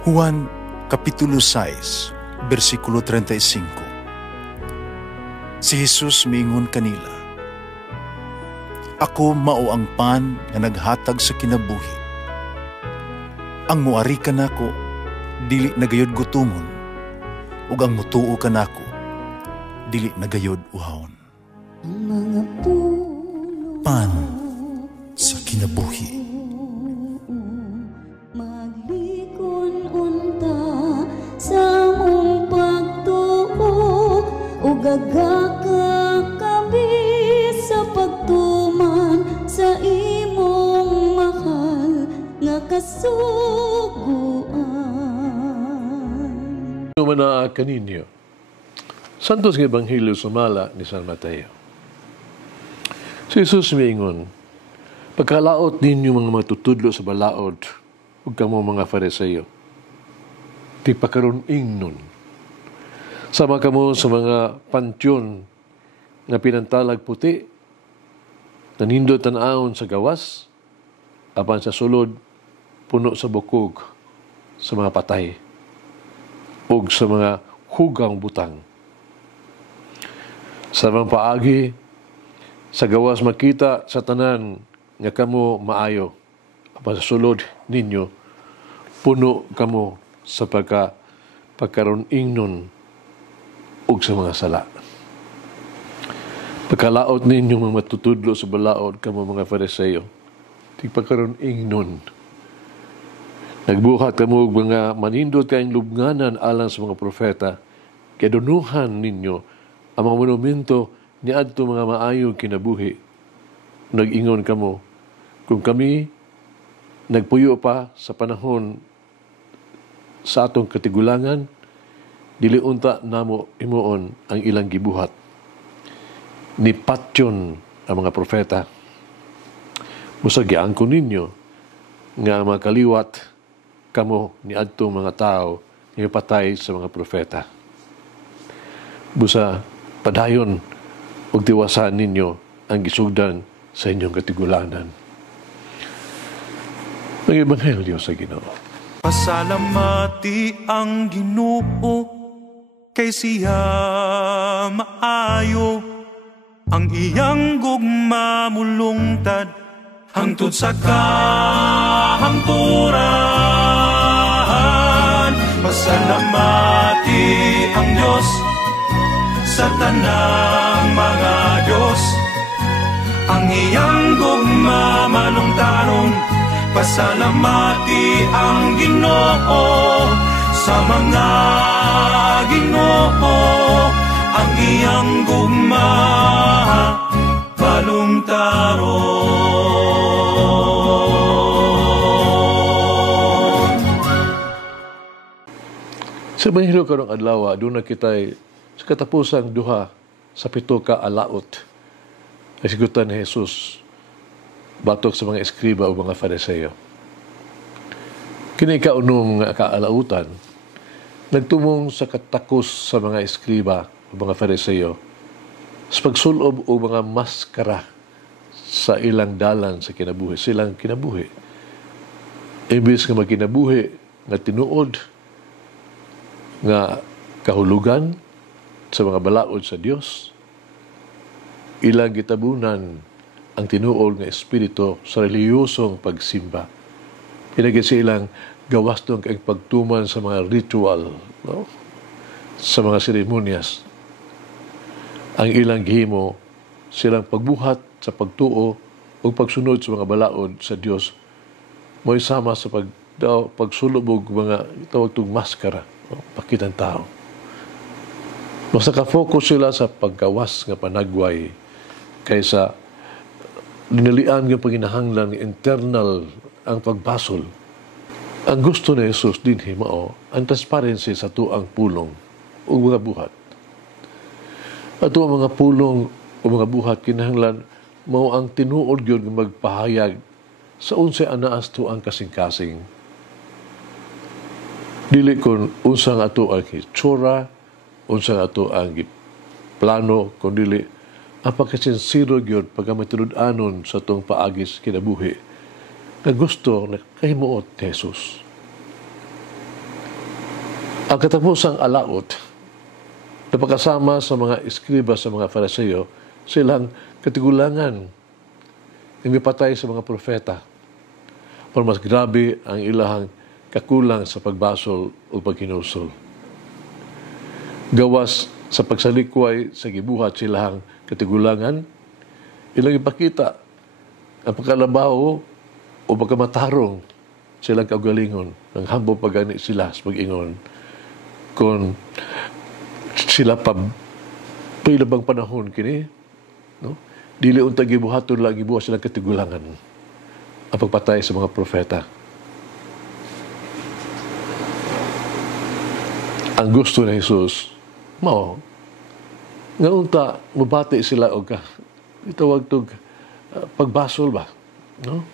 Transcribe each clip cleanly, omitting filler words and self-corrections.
Juan Kapitulo 6, versikulo 35. Si Jesus miingon kanila, "Ako mao ang pan nga naghatag sa kinabuhi. Ang muari kanako dili nagayod gutomon, ug ang mutuo kanako dili nagayod uhawon." Pan sa kinabuhi. Gagaka kami sa pagtuman sa imong mahal nga kasuguan. Mana kaninyo, Santos ng Ebanghelyo sumala ni San Mateo. Si Jesus miingon, "Pagkalaot ninyo mga matutudlo sa balaod, ug kamo mga Fariseo, ti pakaron ingnon. Sama kamo sa mga pantyon nga pinantalag puti, nanindot tan-awon sa gawas, apan sa sulod, puno sa bukog, sa mga patay, o sa mga hugang butang. Sa mga paagi, sa gawas makita sa tanan nga kamo maayo, apan sa sulod ninyo, puno kamo sa pagkaroon ingnon ug sa mga sala. Pagkalaot ninyo mga matutudlo sa balaod kamo mga Fariseo, di pagkaroon ingnon. Nagbuhat kamo og mga manindot kayong lubnganan alang sa mga propeta, kaya dunuhan ninyo ang mga monumento ni adto mga maayong kinabuhi. Nag-ingon kamo, kung kami nagpuyo pa sa panahon sa atong katigulangan, dili unta namo imuon ang ilang gibuhat. Ni patyon ang mga propeta. Musa giangkon ninyo nga makaliwat kamo ni adtong mga tao nga patay sa mga propeta. Busa padayon ug tiwasan ninyo ang gisugdan sa inyong katigulanan." Ang Ebanghelyo sa Ginoo. Pasalamati ang Ginoo, kay siya maayo, ang iyang gugma mulungtad hangtod sa kahangturan. Pasalamati ang Diyos sa tanang mga Diyos, ang iyang gugma malungtaron. Pasalamati ang Ginoo sa mga Ginoo, ang iyang gugma balungtaron. Sa Ebanghelyo karong adlaw, doon na kita'y sa katapusang duha sa 7 ka alaot. Nasigutan ni Jesus batok sa mga eskriba o mga Fariseo. Kini kaunong nga kaalautan, nagtumong sa katakos sa mga eskriba o mga Fariseo sa pagsulob o mga maskara sa ilang dalan sa kinabuhi, silang kinabuhi. Imbis nga magkinabuhi nga tinuod nga kahulugan sa mga balaod sa Dios, ilang gitabunan ang tinuod nga espiritu sa reliyosong pagsimba. Pinagin silang gawas doon kay pagtuman sa mga ritual, no? Sa mga seremonyas. Ang ilang gihimo, silang pagbuhat sa pagtuo o pagsunod sa mga balaod sa Dios, mo'y sama sa pagsulubog mga tawag itong maskara, no? Pakitang tao. Mas nakafocus sila sa paggawas nga panagway kaysa linalian ng paginahanglan internal ang pagbasol. Ang gusto ni Jesus din himao ang transparency sa tuang pulong o mga buhat. At ang mga pulong o mga buhat kinahanglan mao ang tinuod gyud nga magpahayag sa unsay anaas tuang kasing-kasing. Dili kon unsang ato ang hitsura, unsang ato ang plano, kundi ang pagkasinsiro gyud pagkamatulud-anon sa tong paagis kinabuhi na gusto na kahimuot ni Jesus. Ang katapusang alaot, napakasama sa mga eskriba sa mga Fariseo, silang katigulangan ng mipatay sa mga propeta. Pero mas grabe ang ilahang kakulang sa pagbasol o paghinusol. Gawas sa pagsalikway sa gibuhat silang katigulangan, ilang ipakita ang pagkalabaw o pagkamatarong silang kaugalingon ng hambong pagani sila sa pag-ingon kung sila pa pilabang panahon kini, no? Dili unta gibuhaton lang gibuhat silang katigulangan ang pagpatay sa mga propeta. Ang gusto ni Jesus mao nga unta mabati sila og itawag tog pagbasol ba, no?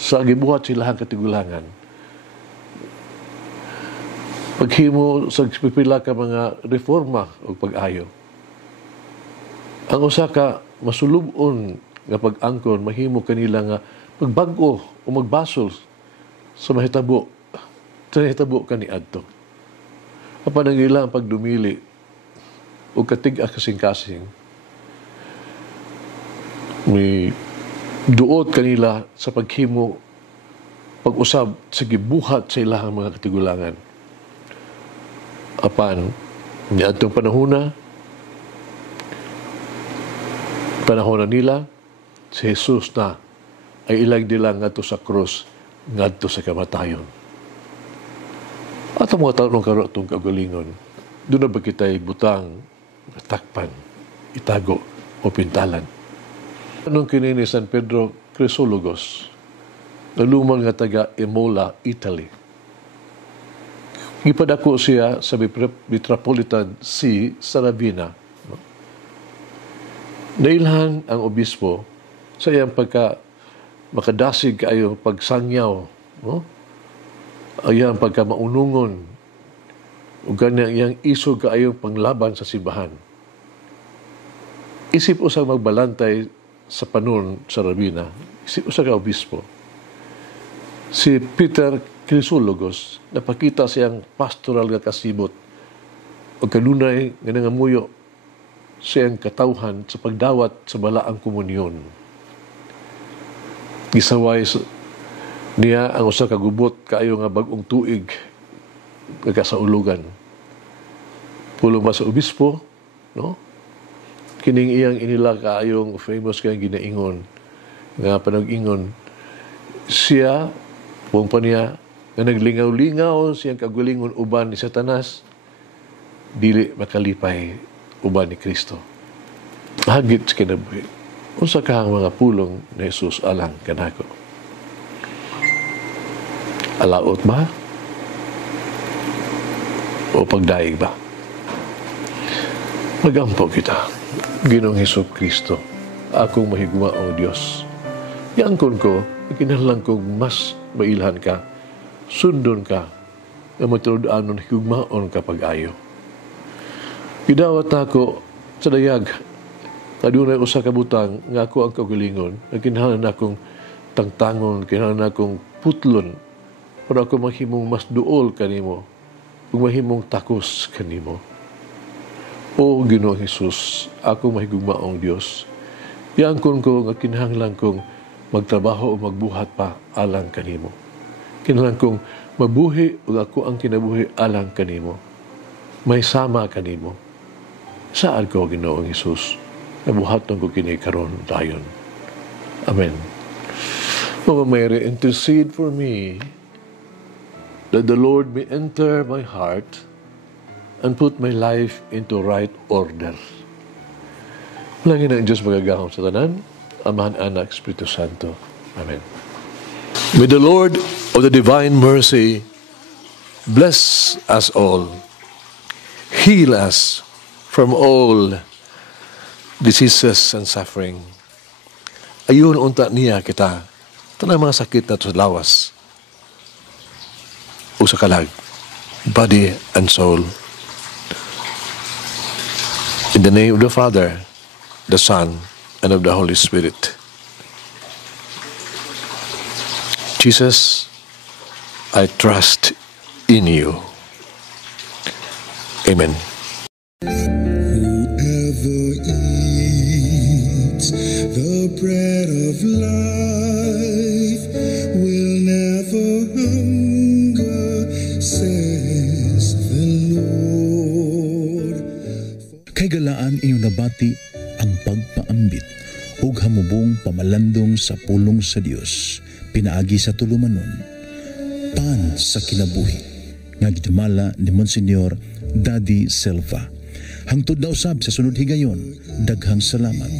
Sa gibuhat sila ang katigulangan. Paghimo sa pipila ka mga reforma o pag-ayo. Ang usa ka masulubon nga pag-angkon mahimo kanila nga magbag-o o magbasol sa mahitabo kaniadto. Apan ang ilang pagdumili o katig-a kasing-kasing may duot kanila sa paghimo pag-usab sa gibuhat sa ilahang mga katigulangan. Apan niadtong panahon nila si Jesus na ay ilag nila ngadto sa krus, ngadto sa kamatayon. At ang mga taon karon atong kagalingon, doon na ba kita'y butang, takpan, itago o pintalan? Anong kinini San Pedro Chrysologus, na lumang nga taga Imola, Italy. Ipadako siya sa Metropolitan See sa Ravenna. Nailhan ang obispo sa iyang makadasig kaayo pagsangyaw, no? Ayang pagkamaunungon o ganyan iyang isog kaayo panglaban sa simbahan. Isip usang magbalantay sa panon sa Ravenna, isip usang ka obispo. Si Peter Chrysologus, napakita siyang pastoral nga kasibot o kanunay nga nangamuyo siyang katawhan sa pagdawat sa balaang komunyon. Gisaway niya ang usa ka gubot kaayo nga bag-ong tuig nga kasaulugan. Pulong ba sa obispo, no? Kining iyang inila kaayong famous kayang ginaingon nga panag-ingon siya buong pa niya nga naglingaw-lingaw siyang kagalingon uban ni Satanas, dili makalipay uban ni Kristo. Hagit sa kinabuhi. Unsa ka ang mga pulong ni Jesus alang kanako? Alaot ba? O pagdaig ba? Magampo kita, Ginoong Hesus Kristo, akong mahiguma o Diyos. Iangkon ko, kinahanglan kong mas mailhan ka, sundon ka, nga matulad-anon higugmaon ka pag-ayo. Gidawat ako sa dayag, kadunay usa ka butang nga ako ang kagalingon, na kinahanglan akong tangtangon, kinahanglan akong putlon, para ako mahimong mas duol kanimo, kung mahimong takos kanimo. O Ginoong Hesus, ako mahigugmaong Diyos, iangkon ko nga kinahanglan kong magtrabaho o magbuhat pa alang kanimo. Kinahanglan kong mabuhi o ako ang kinabuhi alang kanimo. May sama kanimo. Saan ko, Ginoong Hesus, nabuhaton ko kini karon dayon. Amen. Mama Mary, intercede for me that the Lord may enter my heart and put my life into right order. Malangin ang Diyos magagahong sa tanan, Amahan, Anak, Espiritu Santo. Amen. May the Lord of the divine mercy bless us all, heal us from all diseases and suffering. Ayun unta niya kita, tanang mga sakit na sa lawas o sa kalag, body and soul. In the name of the Father, the Son, and of the Holy Spirit. Jesus, I trust in you. Amen. Whoever eats the bread of life will never hunger, says the Lord. Kay galaan inyo nabati ang pagpaambit ug hamubong pamalandong sa pulong sa Dios pinaagi sa tulumanon pan sa kinabuhi nga gidumala ni Monsignor Daddy Silva. Hangtod na usab sa sunod higayon, daghang salamat.